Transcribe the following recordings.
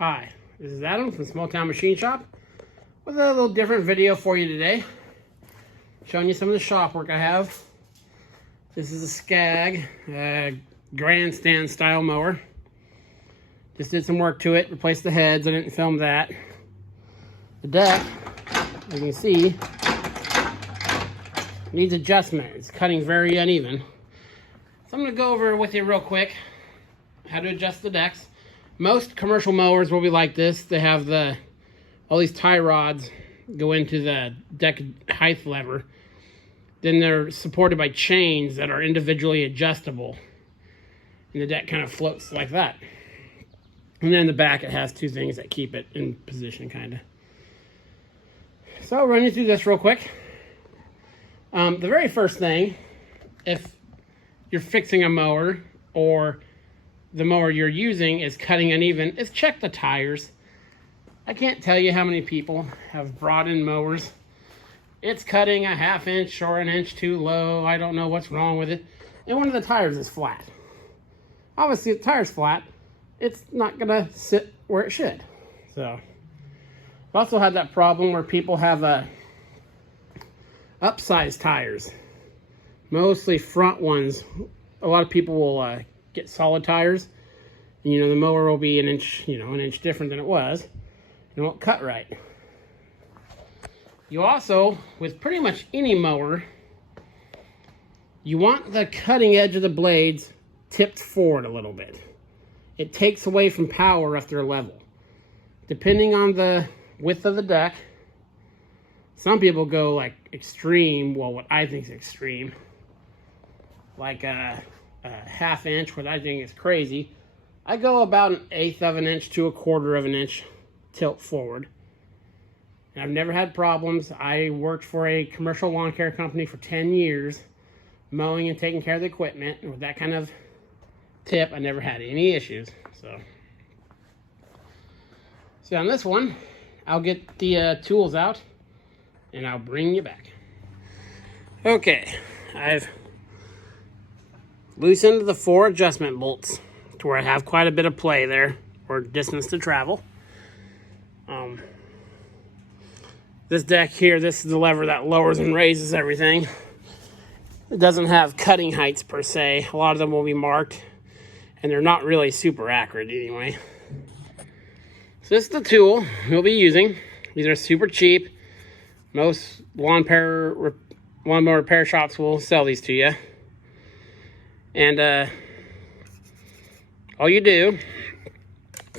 Hi, this is Adam from Small Town Machine Shop with a little different video for you today. Showing you some of the shop work I have. This is a Skag grandstand style mower. Just did some work to it, replaced the heads. I didn't film that. The deck, as you can see, needs adjustment. It's cutting very uneven. So I'm going to go over with you real quick how to adjust the decks. Most commercial mowers will be like this. They have all these tie rods go into the deck height lever. Then they're supported by chains that are individually adjustable. And the deck kind of floats like that. And then in the back it has two things that keep it in position kind of. So I'll run you through this real quick. The very first thing, if you're fixing a mower or the mower you're using is cutting uneven, is check the tires. I can't tell you how many people have brought in mowers. It's cutting a ½ inch or an inch too low. I don't know what's wrong with it. And one of the tires is flat. Obviously, if the tire's flat, it's not gonna sit where it should. So, I've also had that problem where people have upsized tires. Mostly front ones. A lot of people will get solid tires, and the mower will be an inch different than it was, and it won't cut right. You also, with pretty much any mower, you want the cutting edge of the blades tipped forward a little bit. It takes away from power after a level. Depending on the width of the deck, some people go like extreme, well, what I think is extreme, like a ½ inch, what I think is crazy. I go about 1/8 of an inch to 1/4 of an inch tilt forward. And I've never had problems. I worked for a commercial lawn care company for 10 years, mowing and taking care of the equipment. And with that kind of tip, I never had any issues. So on this one, I'll get the tools out and I'll bring you back. Okay, I've loosened the 4 adjustment bolts to where I have quite a bit of play there, or distance to travel. This deck here, this is the lever that lowers and raises everything. It doesn't have cutting heights per se. A lot of them will be marked, and they're not really super accurate anyway. So this is the tool we'll be using. These are super cheap. Most lawnmower repair shops will sell these to you. And all you do,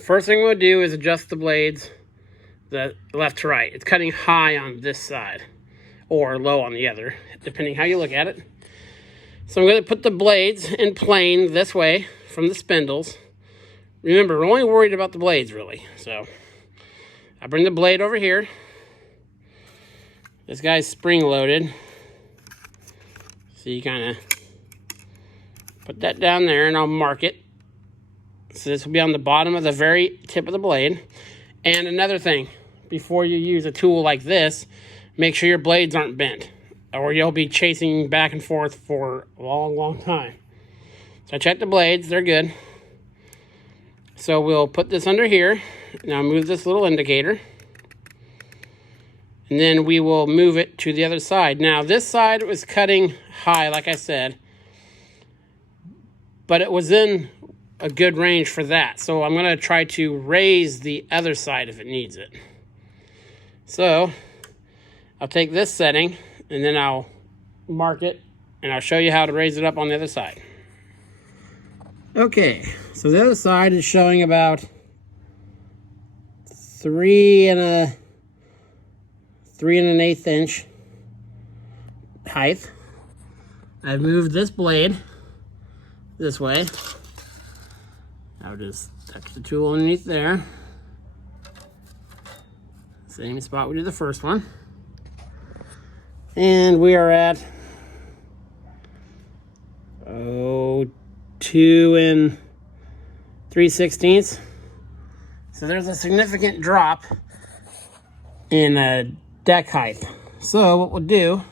first thing we'll do is adjust the blades, the left to right. It's cutting high on this side or low on the other, depending how you look at it. So I'm going to put the blades in plane this way from the spindles. Remember, we're only worried about the blades really. So I bring the blade over here. This guy's spring loaded. So you kind of put that down there and I'll mark it. So this will be on the bottom of the very tip of the blade. And another thing, before you use a tool like this, make sure your blades aren't bent, or you'll be chasing back and forth for a long, long time. So I checked the blades, they're good. So we'll put this under here. Now move this little indicator. And then we will move it to the other side. Now this side was cutting high, like I said, but it was in a good range for that. So I'm going to try to raise the other side if it needs it. So I'll take this setting and then I'll mark it and I'll show you how to raise it up on the other side. Okay, so the other side is showing about 3 1/8 inch height. I've moved this blade this way. I'll just touch the tool underneath there. Same spot we did the first one. And we are at 2 3/16. So there's a significant drop in deck height. So what we'll do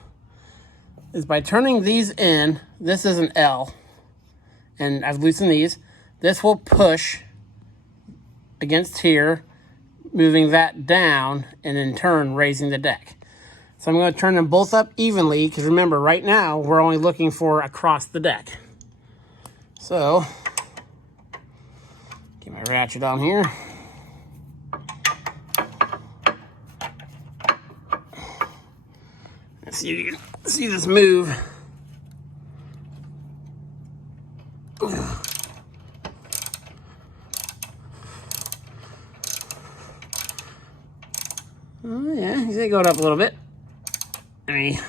is by turning these in, this is an L, and I've loosened these. This will push against here, moving that down, and in turn raising the deck. So I'm going to turn them both up evenly, because remember, right now, we're only looking for across the deck. So, get my ratchet on here. Let's see if you can see this move. Oh yeah, you see it going up a little bit. Let me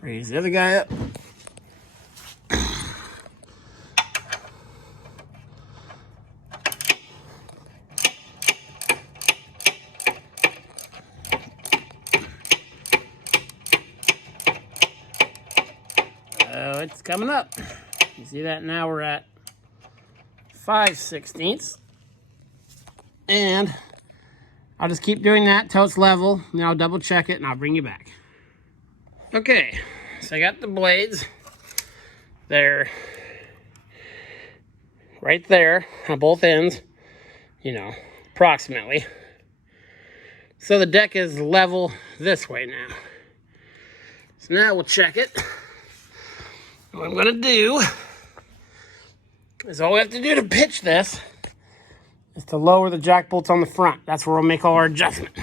raise the other guy up. Oh, it's coming up. You see that? Now we're at 5/16. And I'll just keep doing that till it's level, and then I'll double check it and I'll bring you back. Okay, so I got the blades. They're right there on both ends, you know, approximately. So the deck is level this way now. So now we'll check it. What I'm gonna do is all we have to do to pitch this is to lower the jack bolts on the front. That's where we'll make all our adjustment.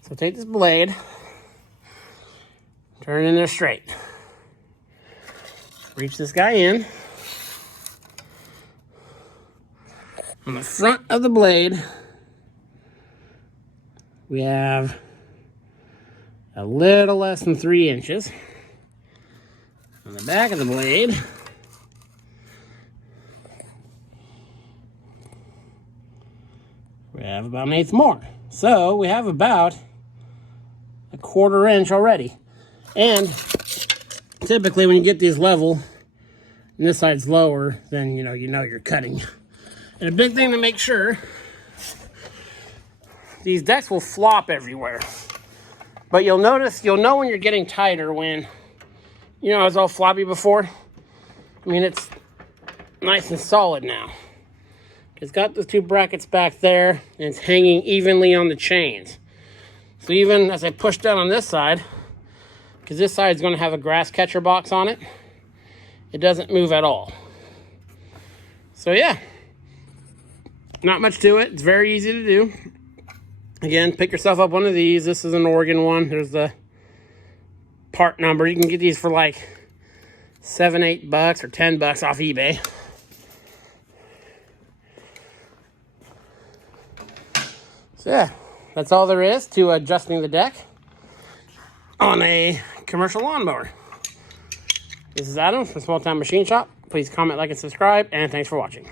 So take this blade, turn it in there straight. Reach this guy in. On the front of the blade, we have a little less than 3 inches. On the back of the blade, we have about 1/8 more. So we have about a 1/4 inch already. And typically when you get these level and this side's lower, then you know you're cutting. And a big thing to make sure, these decks will flop everywhere. But you'll know when you're getting tighter when, you know, it's all floppy before. I mean, it's nice and solid now. It's got the 2 brackets back there, and it's hanging evenly on the chains. So even as I push down on this side, because this side is going to have a grass catcher box on it, it doesn't move at all. So yeah, not much to it. It's very easy to do. Again, pick yourself up one of these. This is an Oregon one. There's the part number. You can get these for like $7, $8 or $10 off eBay. So yeah, that's all there is to adjusting the deck on a commercial lawnmower. This is Adam from Small Town Machine Shop. Please comment, like, and subscribe, and thanks for watching.